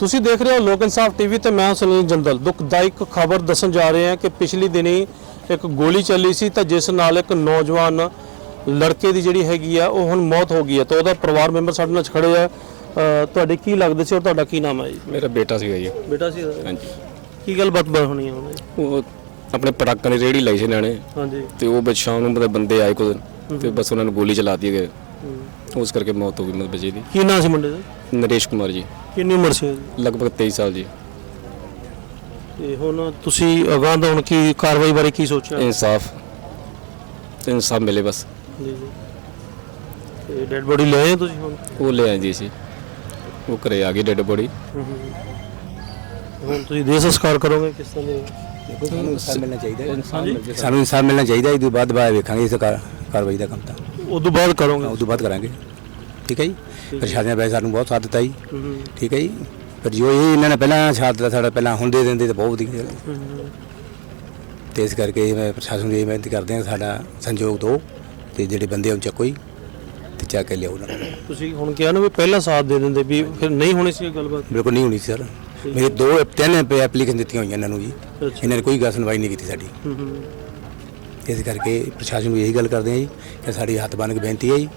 ਤੁਸੀਂ ਦੇਖ ਰਹੇ ਹੋ ਲੋਕ ਇਨਸਾਫ ਟੀਵੀ ਤੇ ਮੈਂ ਸੁਨੀਲ ਜੰਦਲ। ਦੁਖਦਾਇਕ ਖਬਰ ਦੱਸਣ ਜਾ ਰਹੇ ਹਾਂ ਕਿ ਪਿਛਲੀ ਦਿਨੀ ਇੱਕ ਗੋਲੀ ਚੱਲੀ ਸੀ ਤਾਂ ਜਿਸ ਨਾਲ ਇੱਕ ਨੌਜਵਾਨ ਲੜਕੇ ਦੀ ਜਿਹੜੀ ਹੈਗੀ ਆ ਉਹ ਹੁਣ ਮੌਤ ਹੋ ਗਈ ਹੈ ਤਾਂ ਉਹਦਾ ਪਰਿਵਾਰ ਮੈਂਬਰ ਸਾਡੇ ਨਾਲ ਖੜੇ ਆ। ਅ, ਤੁਹਾਡੇ ਕੀ ਲੱਗਦੇ ਸੀ ਔਰ ਤੁਹਾਡਾ ਕੀ ਨਾਮ ਹੈ ਜੀ? ਮੇਰਾ ਬੇਟਾ ਸੀਗਾ ਜੀ। ਬੇਟਾ ਸੀ ਹਾਂਜੀ। ਕੀ ਗੱਲਬਾਤ ਬਣ ਹੋਣੀ ਹੈ ਹੁਣ ਉਹ ਆਪਣੇ ਪਟਾਕਾਂ ਦੀ ਰੇੜੀ ਲਾਈ ਸੀ ਇਹਨਾਂ ਨੇ ਹਾਂਜੀ। ਤੇ ਉਹ ਬਸ ਸ਼ਾਮ ਨੂੰ ਮਤਲਬ ਬੰਦੇ ਆਏ ਕੁਝ ਤੇ ਬਸ ਉਹਨਾਂ ਨੇ ਗੋਲੀ ਚਲਾਤੀ ਗਏ ਉਸ ਕਰਕੇ ਮੌਤ ਹੋ ਗਈ ਮਤਲਬ ਬੱਚੇ ਦੀ ਕੀ ਨਾਮ ਸੀ ਮੁੰਡੇ ਦਾ? ਨਰੇਸ਼ ਕੁਮਾਰ ਜੀ। ਕਿੰਨੀ ਉਮਰ ਸੀ ਉਹਦੀ? ਲਗਭਗ 23 ਸਾਲ ਜੀ। ਤੇ ਹੁਣ ਤੁਸੀਂ ਅਗਾਂਹ ਦਾ ਹੁਣ ਕੀ ਕਾਰਵਾਈ ਬਾਰੇ ਕੀ ਸੋਚਿਆ? ਇਨਸਾਫ। ਇਨਸਾਫ ਮਿਲੇ ਬਸ। ਜੀ ਜੀ। ਤੇ ਡੈਡ ਬੋਡੀ ਲੈ ਆਏ ਤੁਸੀਂ ਹੁਣ? ਉਹ ਲੈ ਆਏ ਜੀ ਸੀ ਉਹ ਘਰੇ ਆ ਗਈ ਡੈਡ ਬੋਡੀ ਹੁਣ ਤੁਸੀਂ ਦੇਹ ਸੰਸਕਾਰ ਕਰੋਗੇ ਕਿਸ ਤਰ੍ਹਾਂ ਦੇ? ਸਾਨੂੰ ਇਨਸਾਫ ਮਿਲਣਾ ਚਾਹੀਦਾ ਹੈ। ਹਾਂਜੀ। ਸਾਨੂੰ ਇਨਸਾਫ ਮਿਲਣਾ ਚਾਹੀਦਾ ਇਹ ਤੋਂ ਬਾਅਦ ਬਾਅਦ ਵੇਖਾਂਗੇ ਇਸ ਕਾਰ- ਕਾਰਵਾਈ ਦਾ ਕੰਮ ਤਾਂ। ਉਦੋਂ ਬਾਅਦ ਕਰੋਗੇ। ਉਸ ਤੋਂ ਬਾਅਦ ਕਰਾਂਗੇ। ਠੀਕ ਹੈ ਜੀ? ਪ੍ਰਸ਼ਾਸਨ ਨੇ ਸਾਨੂੰ ਬਹੁਤ ਸਾਥ ਦਿੱਤਾ ਜੀ ਠੀਕ ਹੈ ਜੀ? ਪਰ ਜੋ ਇਹ ਇਹਨਾਂ ਨੇ ਪਹਿਲਾਂ ਸਾਥ ਦਿੱਤਾ ਸਾਡਾ ਪਹਿਲਾਂ ਹੁਣ ਦੇ ਦਿੰਦੇ ਤਾਂ ਬਹੁਤ ਵਧੀਆ ਤੇ ਇਸ ਕਰਕੇ ਮੈਂ ਪ੍ਰਸ਼ਾਸਨ ਨੂੰ ਇਹ ਬੇਨਤੀ ਕਰਦੇ ਹਾਂ ਸਾਡਾ ਸੰਯੋਗ ਦਿਓ ਤੇ ਜਿਹੜੇ ਬੰਦੇ ਉਹ ਚੱਕੋ ਹੀ ਤੇ ਚੱਕ ਕੇ ਲਿਆਓ ਉਹਨਾਂ ਨੂੰ। ਤੁਸੀਂ ਹੁਣ ਕਿਹਾ ਨਾ ਵੀ ਪਹਿਲਾਂ ਸਾਥ ਦੇ ਦਿੰਦੇ ਵੀ ਫਿਰ ਨਹੀਂ ਹੋਣੀ ਸੀ ਇਹ ਗੱਲਬਾਤ? ਬਿਲਕੁਲ ਨਹੀਂ ਹੋਣੀ ਸਰ। ਮੇਰੇ ਦੋ ਤਿੰਨ ਐਪਲੀਕੇਸ਼ਨ ਦਿੱਤੀਆਂ ਹੋਈਆਂ ਇਹਨਾਂ ਨੂੰ ਜੀ। ਇਹਨਾਂ ਨੇ ਕੋਈ ਗੱਲ ਸੁਣਵਾਈ ਨਹੀਂ ਕੀਤੀ ਸਾਡੀ। ਇਸ ਕਰਕੇ ਪ੍ਰਸ਼ਾਸਨ ਨੂੰ ਇਹੀ ਗੱਲ ਕਰਦੇ ਹਾਂ ਜੀ ਕਿ ਸਾਡੀ ਹੱਥ ਬੰਨ੍ਹ ਕੇ ਬੇਨਤੀ ਹੈ ਜੀ।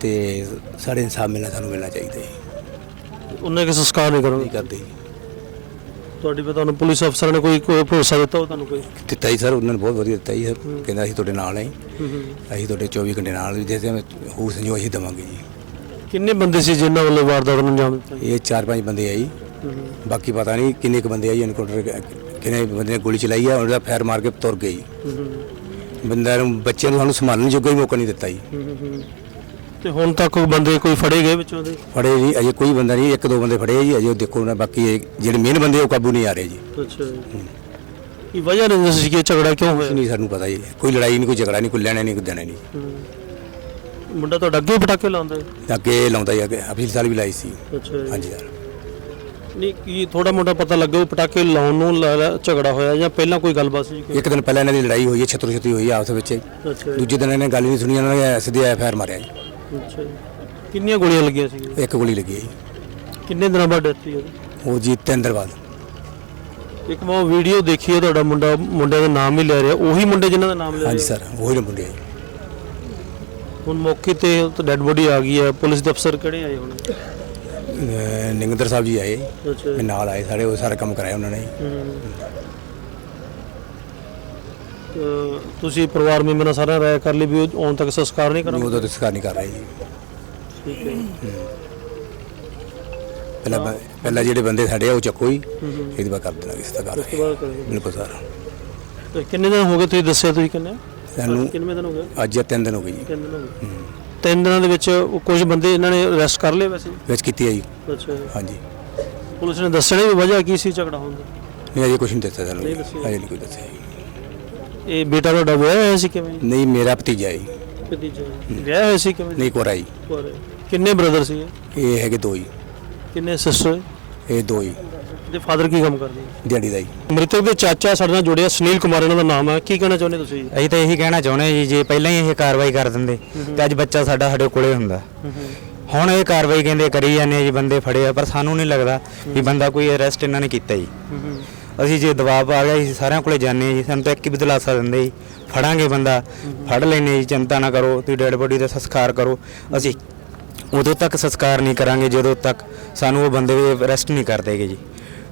ਤੇ ਸਾਡੇ ਇਨਸਾਫ ਮਿਲਣਾ ਸਾਨੂੰ ਮਿਲਣਾ ਚਾਹੀਦਾ ਜੀ। ਉਹਨੇ ਕਿ ਸੰਸਕਾਰ ਨਹੀਂ ਕਰੋਗੇ ਨਹੀਂ ਕਰਦੇ ਜੀ। ਤੁਹਾਡੀ ਪਤਾ ਤੁਹਾਨੂੰ ਪੁਲਿਸ ਅਫਸਰਾਂ ਨੇ ਕੋਈ ਕੋਈ ਭਰੋਸਾ ਦਿੱਤਾ ਉਹ ਤੁਹਾਨੂੰ ਕੋਈ? ਦਿੱਤਾ ਜੀ ਸਰ ਉਹਨਾਂ ਨੇ ਬਹੁਤ ਵਧੀਆ ਦਿੱਤਾ ਜੀ ਸਰ। ਕਹਿੰਦਾ ਅਸੀਂ ਤੁਹਾਡੇ ਨਾਲ ਹਾਂ ਜੀ। ਅਸੀਂ ਤੁਹਾਡੇ 24 ਘੰਟੇ ਨਾਲ ਵੀ ਜਿਵੇਂ ਹੋਰ ਸੰਜੋਗ ਅਸੀਂ ਦੇਵਾਂਗੇ ਜੀ। ਕਿੰਨੇ ਬੰਦੇ ਸੀ ਜਿਨ੍ਹਾਂ ਵੱਲੋਂ ਵਾਰਦਾਤ ਨੂੰ ਅੰਜਾਮ ਦਿੱਤਾ? ਇਹ ਚਾਰ ਪੰਜ ਬੰਦੇ ਆ ਜੀ। ਬਾਕੀ ਪਤਾ ਨਹੀਂ ਕਿੰਨੇ ਕੁ ਬੰਦੇ ਆ ਜੀ। ਇਨਕਾਊਂਟਰ ਕਿੰਨੇ ਬੰਦੇ ਨੇ ਗੋਲੀ ਚਲਾਈ ਆ ਉਹਦਾ ਫਾਇਰ ਮਾਰ ਕੇ ਤੁਰ ਜੀ। ਹੂੰ ਬੰਦਾ ਨੂੰ ਬੱਚਿਆਂ ਨੂੰ ਸਾਨੂੰ ਸੰਭਾਲਣ ਜੋਗਾ ਹੀ ਮੌਕਾ ਨਹੀਂ ਦਿੱਤਾ ਜੀ। ਤੇ ਹੁਣ ਤੱਕ ਕੋਈ ਬੰਦੇ ਕੋਈ ਫੜੇ ਗਏ ਵਿੱਚੋਂ ਦੇ? ਫੜੇ ਜੀ ਅਜੇ ਕੋਈ ਬੰਦਾ ਨਹੀਂ ਇੱਕ ਦੋ ਬੰਦੇ ਫੜੇ ਜੀ ਅਜੇ ਉਹ ਦੇਖੋ ਨਾ ਬਾਕੀ ਇਹ ਜਿਹੜੇ ਮੇਨ ਬੰਦੇ ਉਹ ਕਾਬੂ ਨਹੀਂ ਆ ਰਹੇ ਜੀ। ਅੱਛਾ ਕੀ ਵਜ੍ਹਾ ਨਹੀਂ ਸੀ ਕਿ ਇਹ ਝਗੜਾ ਕਿਉਂ ਹੋਇਆ? ਨਹੀਂ ਸਾਨੂੰ ਪਤਾ ਜੀ। ਕੋਈ ਲੜਾਈ ਨਹੀਂ ਕੋਈ ਝਗੜਾ ਨਹੀਂ ਕੋਈ ਲੈਣਾ ਨਹੀਂ ਕੋਈ ਦੇਣਾ ਨਹੀਂ। ਮੁੰਡਾ ਤੁਹਾਡਾ ਅੱਗੇ ਪਟਾਕੇ ਲਾਉਂਦਾ ਹੈ? ਅੱਗੇ ਲਾਉਂਦਾ ਹੀ ਅੱਗੇ ਅਪੀਲ ਸਾਲ ਵੀ ਲਾਈ ਸੀ। ਅੱਛਾ ਜੀ। ਹਾਂਜੀ ਸਰ। ਨਹੀਂ ਕੀ ਥੋੜਾ ਮੋਟਾ ਪਤਾ ਲੱਗਾ ਉਹ ਪਟਾਕੇ ਲਾਉਣ ਨੂੰ ਲ- ਲ- ਝਗੜਾ ਹੋਇਆ ਜਾਂ ਪਹਿਲਾਂ ਕੋਈ ਗੱਲਬਾਤ ਸੀ? ਇੱਕ ਦਿਨ ਪਹਿਲਾਂ ਇਹਨਾਂ ਦੀ ਲੜਾਈ ਹੋਈ ਹੈ ਛਤਰ ਛਤਰੀ ਹੋਈ ਹੈ ਆਪਸ ਵਿੱਚ। ਅੱਛਾ ਜੀ। ਦੂਜੇ ਦਿਨ ਇਹਨੇ ਗੱਲ ਨਹੀਂ ਸੁਣੀ ਇਹਨਾਂ ਨੇ ਸਿੱਧੇ ਐਫ ਆਰ ਮਾਰਿਆ ਜੀ। ਅੱਛਾ ਜੀ। ਕਿੰਨੀਆਂ ਗੋਲੀਆਂ ਲੱਗੀਆਂ ਸੀ? ਇੱਕ ਗੋਲੀ ਲੱਗੀ ਹੈ ਜੀ। ਕਿੰਨੇ ਦਿਨਾਂ ਬਾਅਦ ਡੈਥ ਹੋਈ ਉਹਦੀ? ਉਹ ਜੀ ਤਿੰਨ ਦਿਨ ਬਾਅਦ। ਇੱਕ ਮੈਂ ਉਹ ਵੀਡੀਓ ਦੇਖੀ ਹੈ ਤੁਹਾਡਾ ਮੁੰਡਾ ਮੁੰਡੇ ਦਾ ਨਾਮ ਹੀ ਲੈ ਰਿਹਾ। ਉਹੀ ਮੁੰਡੇ ਜਿਨ੍ਹਾਂ ਦਾ ਨਾਮ ਲੈ ਹਾਂਜੀ ਰਿਹਾ? ਸਰ ਉਹੀ ਨਾ ਮੁੰਡੇ ਆ ਜੀ ਹੁਣ ਮੌਕੇ ਤੇ ਡੈੱਡ ਬੋਡੀ ਆ ਗਈ ਹੈ। ਪੁਲਿਸ ਦੇ ਅਫਸਰ ਕਿਹੜੇ ਆਏ ਹੁਣ? ਨਿੰਗਦਰ ਸਾਹਿਬ ਜੀ ਆਏ। ਅੱਛਾ। ਨਾਲ ਆਏ ਸਾਰੇ ਉਹ ਸਾਰਾ ਕੰਮ ਕਰਾਇਆ ਉਹਨਾਂ ਨੇ। ਤੁਸੀਂ ਪਰਿਵਾਰ ਮੈਂਬਰਾਂ ਨਾਲ ਸਾਰਾ ਰਾਇ ਕਰ ਲਈ ਵੀ ਉਹ ਆਉਣ ਤੱਕ ਸੰਸਕਾਰ ਨਹੀਂ ਕਰੋਗੇ ਉਦੋਂ ਤਸਕਾਰ ਨਹੀਂ ਕਰ ਰਹੇ ਜੀ। ਠੀਕ ਹੈ। ਪਹਿਲਾਂ ਜਿਹੜੇ ਬੰਦੇ ਸਾਡੇ ਆ ਉਹ ਚੱਕੋ ਹੀ ਇਹਦੇ ਬਾਅਦ ਕਰ ਦੇਣਾ ਕਿਸੇ ਦਾ ਕਰ। ਬਿਲਕੁਲ ਸਰ। ਤੇ ਕਿੰਨੇ ਦਿਨ ਹੋ ਗਏ ਤੁਸੀਂ ਦੱਸਿਆ ਤੁਸੀਂ ਕਿੰਨੇ? ਸਾਨੂੰ ਕਿੰਨੇ ਦਿਨ ਹੋ ਗਏ? ਅੱਜ ਜਾਂ ਤਿੰਨ ਦਿਨ ਹੋ ਗਏ ਜੀ। ਤਿੰਨ ਦਿਨ ਹੋ ਗਏ। ਤਿੰਨ ਦਿਨਾਂ ਦੇ ਵਿੱਚ ਕੁਝ ਬੰਦੇ ਇਹਨਾਂ ਨੇ ਅਰੈਸਟ ਕਰ ਲਏ ਵੈਸੇ? ਵਿੱਚ ਕੀਤੀ ਹੈ ਜੀ। ਅੱਛਾ ਹਾਂਜੀ। ਪੁਲਿਸ ਨੇ ਦੱਸਣਾ ਵੀ ਵਜ੍ਹਾ ਕੀ ਸੀ ਝਗੜਾ ਹੋਣ ਦੀ? ਨਹੀਂ ਅਜੇ ਕੁਝ ਨਹੀਂ ਦੱਸਿਆ ਸਾਨੂੰ। ਨਹੀਂ ਦੱਸਿਆ। ਅਜੇ ਨਹੀਂ ਕੋਈ ਦੱਸਿਆ ਜੀ। ਇਹ ਬੇਟਾ ਤੁਹਾਡਾ ਵਿਆਹ ਹੋਇਆ ਸੀ ਕਿਵੇਂ? ਨਹੀਂ ਮੇਰਾ ਭਤੀਜਾ ਜੀ। ਭਤੀਜਾ ਵਿਆਹ ਹੋਇਆ ਸੀ ਕਿਵੇਂ? ਨਹੀਂ ਕੋਰਾ ਜੀ। ਪਰ ਕਿੰਨੇ ਬ੍ਰਦਰ ਸੀ ਇਹ? ਇਹ ਹੈਗੇ ਦੋ ਹੀ ਕਿੰਨੇ ਸਿਸਟਰ ਇਹ ਦੋ ਹੀ ਤੇ ਫਾਦਰ ਕੀ ਕੰਮ ਕਰਦੇ ਆ ਦਿਹਾੜੀ ਦਾ ਜੀ। ਮ੍ਰਿਤਕ ਦੇ ਚਾਚਾ ਸਾਡੇ ਨਾਲ ਜੁੜਿਆ ਸੁਨੀਲ ਕੁਮਾਰ ਇਹਨਾਂ ਦਾ ਨਾਮ ਹੈ। ਕੀ ਕਹਿਣਾ ਚਾਹੁੰਦੇ ਤੁਸੀਂ? ਅਸੀਂ ਤਾਂ ਇਹੀ ਕਹਿਣਾ ਚਾਹੁੰਦੇ ਜੀ ਜੇ ਪਹਿਲਾਂ ਹੀ ਇਹ ਕਾਰਵਾਈ ਕਰ ਦਿੰਦੇ ਤੇ ਅੱਜ ਬੱਚਾ ਸਾਡਾ ਸਾਡੇ ਕੋਲੇ ਹੁੰਦਾ। ਹੁਣ ਇਹ ਕਾਰਵਾਈ ਕਹਿੰਦੇ ਕਰੀ ਜਾਂਦੇ ਆ ਜੀ ਬੰਦੇ ਫੜੇ ਆ ਪਰ ਸਾਨੂੰ ਨਹੀਂ ਲੱਗਦਾ ਵੀ ਬੰਦਾ ਕੋਈ ਅਰੈਸਟ ਇਹਨਾਂ ਨੇ ਕੀਤਾ ਜੀ। ਅਸੀਂ ਜੇ ਦਬਾਅ ਆ ਗਿਆ ਜੀ ਸਾਰਿਆਂ ਕੋਲੇ ਜਾਂਦੇ ਆ ਜੀ ਸਾਨੂੰ ਤਾਂ ਇੱਕ ਹੀ ਦਿਲਾਸਾ ਦਿੰਦੇ ਜੀ ਫੜਾਂਗੇ ਬੰਦਾ ਫੜ ਲੈਨੇ ਜੀ ਚਿੰਤਾ ਨਾ ਕਰੋ ਤੁਸੀਂ ਡੈਡ ਬੋਡੀ ਦਾ ਸੰਸਕਾਰ ਕਰੋ। ਅਸੀਂ ਉਦੋਂ ਤੱਕ ਸੰਸਕਾਰ ਨਹੀਂ ਕਰਾਂਗੇ ਜਦੋਂ ਤੱਕ ਸਾਨੂੰ ਉਹ ਬੰਦੇ ਅਰੈਸਟ ਨਹੀਂ ਕਰ ਦੇਗੇ ਜੀ।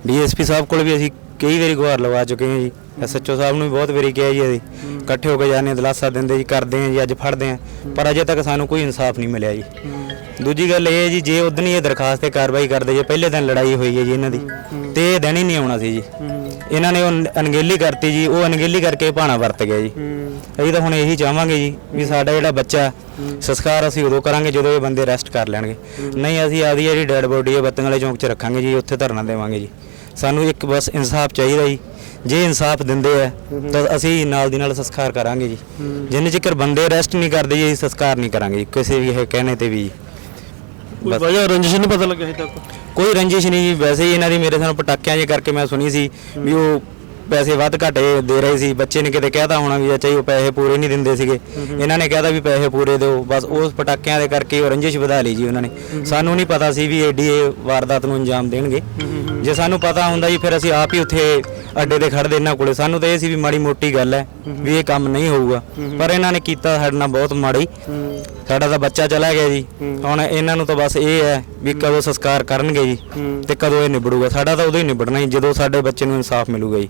ਡੀਐਸਪੀ ਸਾਹਿਬ ਕੋਲ ਵੀ ਅਸੀਂ ਕਈ ਵਾਰੀ ਗੁਹਾਰ ਲਵਾ ਚੁੱਕੇ ਹਾਂ ਜੀ। ਐਸਐਚਓ ਸਾਹਿਬ ਨੂੰ ਵੀ ਬਹੁਤ ਵਾਰੀ ਕਿਹਾ ਜੀ ਅਸੀਂ ਇਕੱਠੇ ਹੋ ਕੇ ਜਾਂਦੇ ਹਾਂ, ਦਿਲਾਸਾ ਦਿੰਦੇ ਜੀ ਕਰਦੇ ਹਾਂ ਜੀ ਅੱਜ ਫੜਦੇ ਹਾਂ। ਪਰ ਅਜੇ ਤੱਕ ਸਾਨੂੰ ਕੋਈ ਇਨਸਾਫ ਨਹੀਂ ਮਿਲਿਆ ਜੀ। ਦੂਜੀ ਗੱਲ ਇਹ ਹੈ ਜੀ ਜੇ ਉਦੋਂ ਹੀ ਇਹ ਦਰਖਾਸਤ ਤੇ ਕਾਰਵਾਈ ਕਰਦੇ ਜੇ ਪਹਿਲੇ ਦਿਨ ਲੜਾਈ ਹੋਈ ਹੈ ਜੀ ਇਹਨਾਂ ਦੀ। ਤੇ ਇਹ ਦਿਨ ਹੀ ਨਹੀਂ ਆਉਣਾ ਸੀ ਜੀ। ਇਹਨਾਂ ਨੇ ਉਹ ਅਣਗਹਿਲੀ ਕਰਤੀ ਜੀ ਉਹ ਅਣਗਹਿਲੀ ਕਰਕੇ ਭਾਣਾ ਵਰਤ ਗਿਆ ਜੀ। ਅਸੀਂ ਤਾਂ ਹੁਣ ਇਹੀ ਚਾਹਾਂਗੇ ਜੀ ਵੀ ਸਾਡਾ ਜਿਹੜਾ ਬੱਚਾ ਸੰਸਕਾਰ ਅਸੀਂ ਉਦੋਂ ਕਰਾਂਗੇ ਜਦੋਂ ਇਹ ਬੰਦੇ ਰੈਸਟ ਕਰ ਲੈਣਗੇ। ਨਹੀਂ ਅਸੀਂ ਆਦੀ ਜਿਹੜੀ ਡੈਡ ਬੋਡੀ ਹੈ ਬੱਤੀਆਂ ਵਾਲੇ ਚੌਂਕ 'ਚ ਰੱਖਾਂਗੇ ਜੀ ਉੱਥੇ ਧਰਨਾ ਦੇਵਾਂਗੇ ਜੀ। ਸਾਨੂੰ ਇੱਕ ਬਸ ਇਨਸਾਫ ਚਾਹੀਦਾ ਜੀ। ਜੇ ਇਨਸਾਫ ਦਿੰਦੇ ਆ ਤਾਂ ਅਸੀਂ ਨਾਲ ਦੀ ਨਾਲ ਸੰਸਕਾਰ ਕਰਾਂਗੇ ਜੀ। ਜਿੰਨੇ ਚਿਰ ਬੰਦੇ ਅਰੈਸਟ ਨਹੀਂ ਕਰਦੇ ਜੀ ਅਸੀਂ ਸੰਸਕਾਰ ਨਹੀਂ ਕਰਾਂਗੇ ਜੀ, ਕਿਸੇ ਵੀ ਇਹ ਕਹਿਣੇ ਤੇ ਵੀ ਕੋਈ ਵਜ੍ਹਾ ਰੰਜਿਸ਼ ਨਹੀਂ ਪਤਾ ਲੱਗਿਆ ਹਜੇ ਤੱਕ? ਕੋਈ ਰੰਜਿਸ਼ ਨਹੀਂ ਜੀ। ਵੈਸੇ ਹੀ ਇਹਨਾਂ ਦੀ ਮੇਰੇ ਸਾਨੂੰ ਪਟਾਕਿਆਂ ਜੇ ਕਰਕੇ ਮੈਂ ਸੁਣੀ ਸੀ ਵੀ ਉਹ ਪੈਸੇ ਵੱਧ ਘੱਟ ਦੇ ਰਹੇ ਸੀ। ਬੱਚੇ ਨੇ ਕਿਤੇ ਕਹਿਤਾ ਹੋਣਾ ਵੀ ਚਾਹੀ ਉਹ ਪੈਸੇ ਪੂਰੇ ਨਹੀਂ ਦਿੰਦੇ ਸੀਗੇ। ਇਹਨਾਂ ਨੇ ਕਹਿਤਾ ਵੀ ਪੈਸੇ ਪੂਰੇ ਦਿਓ। ਬਸ ਉਸ ਪਟਾਕਿਆਂ ਦੇ ਕਰਕੇ ਉਹ ਰੰਜਿਸ਼ ਵਧਾ ਲਈ ਜੀ ਉਹਨਾਂ ਨੇ। ਸਾਨੂੰ ਨਹੀਂ ਪਤਾ ਸੀ ਵੀ ਇਹ ਵਾਰਦਾਤ ਨੂੰ ਅੰਜਾਮ ਦੇਣਗੇ। ਜੇ ਸਾਨੂੰ ਪਤਾ ਹੁੰਦਾ ਜੀ ਫਿਰ ਅਸੀਂ ਆਪ ਹੀ ਉੱਥੇ ਅੱਡੇ ਤੇ ਖੜਦੇ ਇਹਨਾਂ ਕੋਲੇ। ਸਾਨੂੰ ਤਾਂ ਇਹ ਸੀ ਵੀ ਮਾੜੀ ਮੋਟੀ ਗੱਲ ਹੈ ਵੀ ਇਹ ਕੰਮ ਨਹੀਂ ਹੋਊਗਾ। ਪਰ ਇਹਨਾਂ ਨੇ ਕੀਤਾ ਸਾਡੇ ਨਾਲ ਬਹੁਤ ਮਾੜੀ। ਸਾਡਾ ਤਾਂ ਬੱਚਾ ਚਲਾ ਗਿਆ ਜੀ। ਹੁਣ ਇਹਨਾਂ ਨੂੰ ਤਾਂ ਬਸ ਇਹ ਹੈ ਵੀ ਕਦੋਂ ਸੰਸਕਾਰ ਕਰਨਗੇ ਜੀ ਤੇ ਕਦੋਂ ਇਹ ਨਿਬੜੂਗਾ। ਸਾਡਾ ਤਾਂ ਉਦੋਂ ਹੀ ਨਿਬੜਨਾ ਜੀ ਜਦੋਂ ਸਾਡੇ ਬੱਚੇ ਨੂੰ ਇਨਸਾਫ ਮਿਲੂਗਾ ਜੀ।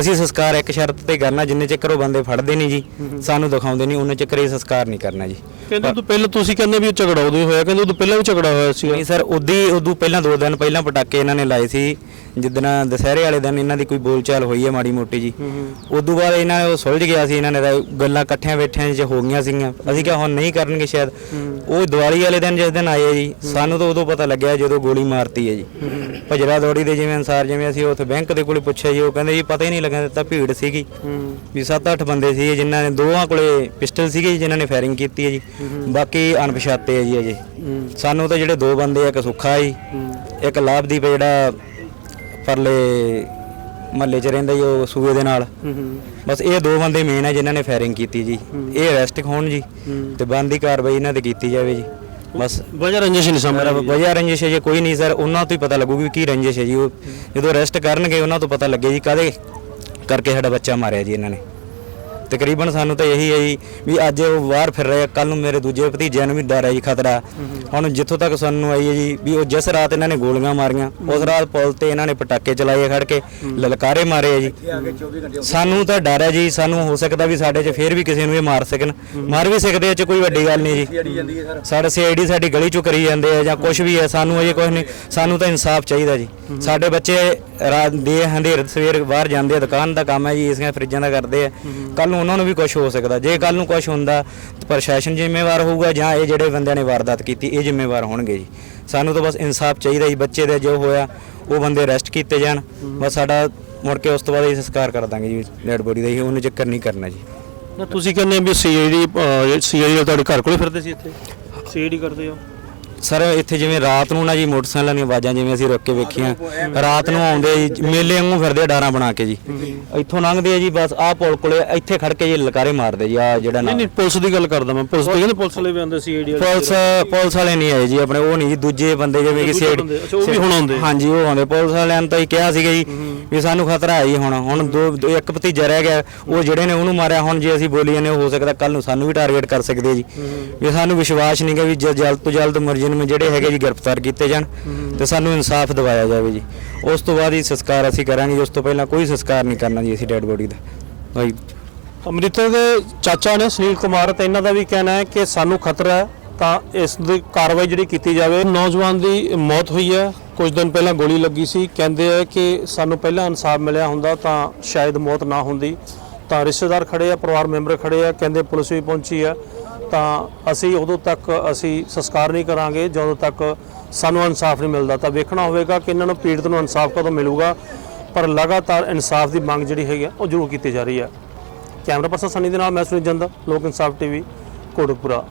ਅਸੀਂ ਸੰਸਕਾਰ ਇੱਕ ਸ਼ਰਤ ਤੇ ਕਰਨਾ ਜਿੰਨੇ ਚੱਕਰ ਉਹ ਬੰਦੇ ਫੜਦੇ ਨਹੀਂ ਜੀ। ਸਾਨੂੰ ਦਿਖਾਉਂਦੇ ਨਹੀਂ ਉਹਨੇ ਚੱਕਰ ਇਹ ਸੰਸਕਾਰ ਨਹੀਂ ਕਰਨਾ ਜੀ। ਕਹਿੰਦੇ ਉਦੋਂ ਪਹਿਲਾਂ ਤੁਸੀਂ ਕਹਿੰਦੇ ਵੀ ਉਹ ਝਗੜਾ ਉਦੋਂ ਹੋਇਆ ਕਹਿੰਦੇ ਉਦੋਂ ਪਹਿਲਾਂ ਵੀ ਝਗੜਾ ਹੋਇਆ ਸੀ ਨਹੀਂ ਸਰ ਉਦੀ ਉਦੋਂ ਪਹਿਲਾਂ ਦੋ ਦਿਨ ਪਹਿਲਾਂ ਪਟਾਕੇ ਇਹਨਾਂ ਨੇ ਲਾਏ ਸੀ। ਜਿੱਦਣ ਦੁਸਹਿਰੇ ਵਾਲੇ ਦਿਨ ਇਹਨਾਂ ਦੀ ਕੋਈ ਬੋਲਚਾਲ ਹੋਈ ਹੈ ਮਾੜੀ ਮੋਟੀ ਜੀ। ਉਦੋਂ ਬਾਅਦ ਇਹਨਾਂ ਨੇ ਉਹ ਸੁਲਝ ਗਿਆ ਸੀ ਇਹਨਾਂ ਨੇ ਤਾਂ ਗੱਲਾਂ ਇਕੱਠਿਆਂ ਬੈਠਿਆਂ 'ਚ ਹੋ ਗਈਆਂ ਸੀਗੀਆਂ। ਅਸੀਂ ਕਿਹਾ ਹੁਣ ਨਹੀਂ ਕਰਨਗੇ ਸ਼ਾਇਦ। ਉਹ ਦੀਵਾਲੀ ਵਾਲੇ ਦਿਨ ਜਿਸ ਦਿਨ ਆਏ ਜੀ ਸਾਨੂੰ ਤਾਂ ਉਦੋਂ ਪਤਾ ਲੱਗਿਆ ਜਦੋਂ ਗੋਲੀ ਮਾਰਤੀ ਹੈ ਜੀ। ਭਜਰਾ ਦੌੜੀ ਦੇ ਜਿਵੇਂ ਅਨਸਾਰ ਜਿਵੇਂ ਅਸੀਂ ਉੱਥੇ ਬੈਂਕ ਦੇ ਕੋਲੇ ਪੁੱਛਿਆ ਜੀ ਉਹ ਕਹਿੰਦੇ ਜੀ ਪਤਾ ਹੀ ਨਹੀਂ ਲੱਗਣ ਦਿੱਤਾ ਭੀੜ ਸੀਗੀ। ਵੀ 7-8 ਬੰਦੇ ਸੀ ਜਿਨ੍ਹਾਂ ਨੇ ਦੋਹਾਂ ਕੋਲੇ ਪਿਸਟਲ ਸੀਗੇ ਜਿਨ੍ਹਾਂ ਨੇ ਫਾਇਰਿੰਗ ਕੀਤੀ ਹੈ ਜੀ। ਬਾਕੀ ਅਣਪਛਾਤੇ ਹੈ ਜੀ ਅਜੇ। ਸਾਨੂੰ ਤਾਂ ਜਿਹੜੇ ਦੋ ਬੰਦੇ ਆ ਇੱਕ ਸੁੱਖਾ ਜੀ ਇੱਕ ਲਾਭਦੀਪ ਜਿਹੜਾ ਪਰਲੇ ਮਹੱਲੇ 'ਚ ਰਹਿੰਦਾ ਜੀ ਉਹ ਸੂਏ ਦੇ ਨਾਲ। ਬਸ ਇਹ ਦੋ ਬੰਦੇ ਮੇਨ ਹੈ ਜਿਨ੍ਹਾਂ ਨੇ ਫਾਇਰਿੰਗ ਕੀਤੀ ਜੀ। ਇਹ ਅਰੈਸਟ ਹੋਣ ਜੀ ਤੇ ਬੰਦੀ ਕਾਰਵਾਈ ਇਹਨਾਂ ਤੇ ਕੀਤੀ ਜਾਵੇ ਜੀ। ਬਸ ਵਜ੍ਹਾ ਰੰਜਿਸ਼ ਨਹੀਂ ਸਮਝ ਮੇਰਾ ਵਜ੍ਹਾ ਰੰਜਿਸ਼ ਹੈ ਜੀ ਕੋਈ ਨਹੀਂ ਸਰ ਉਹਨਾਂ ਤੋਂ ਹੀ ਪਤਾ ਲੱਗੂਗੀ ਕੀ ਰੰਜਿਸ਼ ਹੈ ਜੀ। ਉਹ ਜਦੋਂ ਅਰੈਸਟ ਕਰਨਗੇ ਉਹਨਾਂ ਤੋਂ ਪਤਾ ਲੱਗੇ ਜੀ ਕਾਦੇ ਕਰਕੇ ਸਾਡਾ ਬੱਚਾ ਮਾਰਿਆ ਜੀ ਇਹਨਾਂ ਨੇ। ਤਕਰੀਬਨ ਸਾਨੂੰ ਤਾਂ ਇਹੀ ਹੈ ਜੀ ਵੀ ਅੱਜ ਉਹ ਬਾਹਰ ਫਿਰ ਰਹੇ ਆ ਕੱਲ ਨੂੰ ਮੇਰੇ ਦੂਜੇ ਭਤੀਜਿਆਂ ਨੂੰ ਵੀ ਡਰ ਹੈ ਜੀ ਖਤਰਾ। ਹੁਣ ਜਿੱਥੋਂ ਤੱਕ ਸਾਨੂੰ ਆਈ ਹੈ ਜੀ ਵੀ ਉਹ ਜਿਸ ਰਾਤ ਇਹਨਾਂ ਨੇ ਗੋਲੀਆਂ ਮਾਰੀਆਂ, ਉਸ ਰਾਤ ਪੁਲ ਤੇ ਇਹਨਾਂ ਨੇ ਪਟਾਕੇ ਚਲਾਏ ਖੜ ਕੇ, ਲਲਕਾਰੇ ਮਾਰੇ ਆ ਜੀ। ਸਾਨੂੰ ਤਾਂ ਡਰ ਹੈ ਜੀ, ਸਾਨੂੰ ਹੋ ਸਕਦਾ ਵੀ ਸਾਡੇ 'ਚ ਫੇਰ ਵੀ ਕਿਸੇ ਨੂੰ ਇਹ ਮਾਰ ਸਕਣ। ਮਾਰ ਵੀ ਸਕਦੇ ਇਹ 'ਚ ਕੋਈ ਵੱਡੀ ਗੱਲ ਨਹੀਂ ਜੀ। ਸਾਡੇ ਸੀਆਈਡੀ ਸਾਡੀ ਗਲੀ ਚੋਂ ਕਰੀ ਜਾਂਦੇ ਆ ਜਾਂ ਕੁਝ ਵੀ ਹੈ, ਸਾਨੂੰ ਅਜੇ ਕੁਝ ਨਹੀਂ, ਸਾਨੂੰ ਤਾਂ ਇਨਸਾਫ ਚਾਹੀਦਾ ਜੀ। ਸਾਡੇ ਬੱਚੇ ਰਾਤ ਦੇ ਹਨੇਰ ਸਵੇਰ ਬਾਹਰ ਜਾਂਦੇ ਆ ਦੁਕਾਨ ਦਾ ਕੰਮ ਹੈ ਜੀ ਇਸੀਆਂ ਫਰਿੱਜਾਂ ਦਾ ਕਰਦੇ ਆ। ਕੱਲ ਨੂੰ ਉਹਨਾਂ ਨੂੰ ਵੀ ਕੁਝ ਹੋ ਸਕਦਾ। ਜੇ ਕੱਲ ਨੂੰ ਕੁਝ ਹੁੰਦਾ ਤਾਂ ਪ੍ਰਸ਼ਾਸਨ ਜ਼ਿੰਮੇਵਾਰ ਹੋਊਗਾ ਜਾਂ ਇਹ ਜਿਹੜੇ ਬੰਦਿਆਂ ਨੇ ਵਾਰਦਾਤ ਕੀਤੀ ਇਹ ਜ਼ਿੰਮੇਵਾਰ ਹੋਣਗੇ ਜੀ। ਸਾਨੂੰ ਤਾਂ ਬਸ ਇਨਸਾਫ ਚਾਹੀਦਾ ਜੀ ਬੱਚੇ ਦੇ ਜੋ ਹੋਇਆ ਉਹ ਬੰਦੇ ਅਰੈਸਟ ਕੀਤੇ ਜਾਣ। ਬਸ ਸਾਡਾ ਮੁੜ ਕੇ ਉਸ ਤੋਂ ਬਾਅਦ ਅਸੀਂ ਸੰਸਕਾਰ ਕਰ ਦਾਂਗੇ ਜੀ ਡੈਡ ਬੋਡੀ ਦਾ ਇਹ ਉਹਨੂੰ ਚੱਕਰ ਨਹੀਂ ਕਰਨਾ ਜੀ। ਨਾ ਤੁਸੀਂ ਕਹਿੰਦੇ ਵੀ ਸੀਆਈਡੀ ਸੀਆਈਡੀ ਤੁਹਾਡੇ ਘਰ ਕੋਲੇ ਫਿਰਦੇ ਸੀ ਇੱਥੇ? ਸੀਆਈਡੀ ਕਰਦੇ ਹੋ ਸਰ ਇੱਥੇ ਜਿਵੇਂ ਰਾਤ ਨੂੰ ਨਾ ਜੀ ਮੋਟਰਸਾਈਕਲਾਂ ਦੀਆਂ ਆਵਾਜ਼ਾਂ ਜਿਵੇਂ ਅਸੀਂ ਰੁੱਕ ਕੇ ਵੇਖੀਆਂ ਰਾਤ ਨੂੰ ਆਉਂਦੇ ਜੀ ਮੇਲੇ ਵਾਂਗੂ ਫਿਰਦੇ ਡਾਰਾਂ ਬਣਾ ਕੇ ਜੀ। ਇੱਥੋਂ ਲੰਘਦੇ ਆ ਜੀ ਬਸ ਆਹ ਪੁਲ ਕੋਲੇ ਇੱਥੇ ਖੜ ਕੇ ਜੀ ਲਲਕਾਰੇ ਮਾਰਦੇ ਜੀ ਆ ਜਿਹੜਾ ਨਹੀਂ ਨਾ ਨਹੀਂ ਪੁਲਿਸ ਦੀ ਗੱਲ ਕਰਦਾ ਮੈਂ ਪੁਲਿਸ ਕਹਿੰਦੇ ਪੁਲਿਸ ਵਾਲੇ ਵੀ ਆਉਂਦੇ ਸੀਆਈਡੀ ਪੁਲਿਸ ਪੁਲਿਸ ਵਾਲੇ ਨਹੀਂ ਆਏ ਜੀ ਆਪਣੇ ਉਹ ਨਹੀਂ ਜੀ ਦੂਜੇ ਬੰਦੇ ਜਿਵੇਂ ਕਿ ਸੇਡ ਉਹ ਵੀ ਹੁਣ ਆਉਂਦੇ। ਹਾਂਜੀ ਉਹ ਆਉਂਦੇ। ਪੁਲਿਸ ਵਾਲਿਆਂ ਨੇ ਤਾਂ ਹੀ ਕਿਹਾ ਸੀਗਾ ਜੀ ਵੀ ਸਾਨੂੰ ਖਤਰਾ ਹੈ ਜੀ ਹੁਣ ਹੁਣ ਦੋ ਇੱਕ ਭਤੀਜਾ ਰਹਿ ਗਿਆ ਉਹ ਜਿਹੜੇ ਨੇ ਉਹਨੂੰ ਮਾਰਿਆ ਹੁਣ ਜੇ ਅਸੀਂ ਬੋਲੀ ਜਾਂਦੇ ਹੋ ਸਕਦਾ ਕੱਲ ਨੂੰ ਸਾਨੂੰ ਵੀ ਟਾਰਗੇਟ ਕਰ ਸਕਦੇ ਜੀ। ਵੀ ਸਾਨੂੰ ਵਿਸ਼ਵਾਸ ਨਹੀਂ ਗਾ ਵੀ ਜਲਦ ਤੋਂ ਜਲਦ ਮੁਲਜ਼ਮ ਜਿਹੜੇ ਹੈਗੇ ਜੀ ਗ੍ਰਿਫਤਾਰ ਕੀਤੇ ਜਾਣ ਤੇ ਸਾਨੂੰ ਇਨਸਾਫ ਦਿਵਾਇਆ ਜਾਵੇ ਜੀ। ਉਸ ਤੋਂ ਬਾਅਦ ਹੀ ਸੰਸਕਾਰ ਅਸੀਂ ਕਰਾਂਗੇ ਉਸ ਤੋਂ ਪਹਿਲਾਂ ਕੋਈ ਸੰਸਕਾਰ ਨਹੀਂ ਕਰਨਾ ਜੀ ਅਸੀਂ ਡੈਡ ਬੋਡੀ ਦਾ। ਭਾਈ ਅੰਮ੍ਰਿਤਸਰ ਦੇ ਚਾਚਾ ਨੇ ਸੁਨੀਲ ਕੁਮਾਰ ਤੇ ਇਹਨਾਂ ਦਾ ਵੀ ਕਹਿਣਾ ਹੈ ਕਿ ਸਾਨੂੰ ਖਤਰਾ ਹੈ ਤਾਂ ਇਸ ਦੀ ਕਾਰਵਾਈ ਜਿਹੜੀ ਕੀਤੀ ਜਾਵੇ। ਨੌਜਵਾਨ ਦੀ ਮੌਤ ਹੋਈ ਹੈ ਕੁਝ ਦਿਨ ਪਹਿਲਾਂ ਗੋਲੀ ਲੱਗੀ ਸੀ। ਕਹਿੰਦੇ ਆ ਕਿ ਸਾਨੂੰ ਪਹਿਲਾਂ ਇਨਸਾਫ ਮਿਲਿਆ ਹੁੰਦਾ ਤਾਂ ਸ਼ਾਇਦ ਮੌਤ ਨਾ ਹੁੰਦੀ। ਤਾਂ ਰਿਸ਼ਤੇਦਾਰ ਖੜੇ ਆ ਪਰਿਵਾਰ ਮੈਂਬਰ ਖੜੇ ਆ ਕਹਿੰਦੇ ਪੁਲਿਸ ਵੀ ਪਹੁੰਚੀ ਆ। ਤਾਂ ਅਸੀਂ ਉਦੋਂ ਤੱਕ ਅਸੀਂ ਸੰਸਕਾਰ ਨਹੀਂ ਕਰਾਂਗੇ, ਜਦੋਂ ਤੱਕ ਸਾਨੂੰ ਇਨਸਾਫ ਨਹੀਂ ਮਿਲਦਾ। ਤਾਂ ਵੇਖਣਾ ਹੋਵੇਗਾ ਕਿ ਇਹਨਾਂ ਨੂੰ ਪੀੜਤ ਨੂੰ ਇਨਸਾਫ ਕਦੋਂ ਮਿਲੂਗਾ, ਪਰ ਲਗਾਤਾਰ ਇਨਸਾਫ ਦੀ ਮੰਗ ਜਿਹੜੀ ਹੈਗੀ ਆ, ਉਹ ਜ਼ਰੂਰ ਕੀਤੀ ਜਾ ਰਹੀ ਹੈ। ਕੈਮਰਾ ਪਰਸਨ ਸਨੀ ਦੇ ਨਾਲ ਮੈਂ ਸੁਨੀਲ ਜੰਦਾ, ਲੋਕ ਇਨਸਾਫ ਟੀਵੀ, ਕੋਟਕਪੁਰਾ।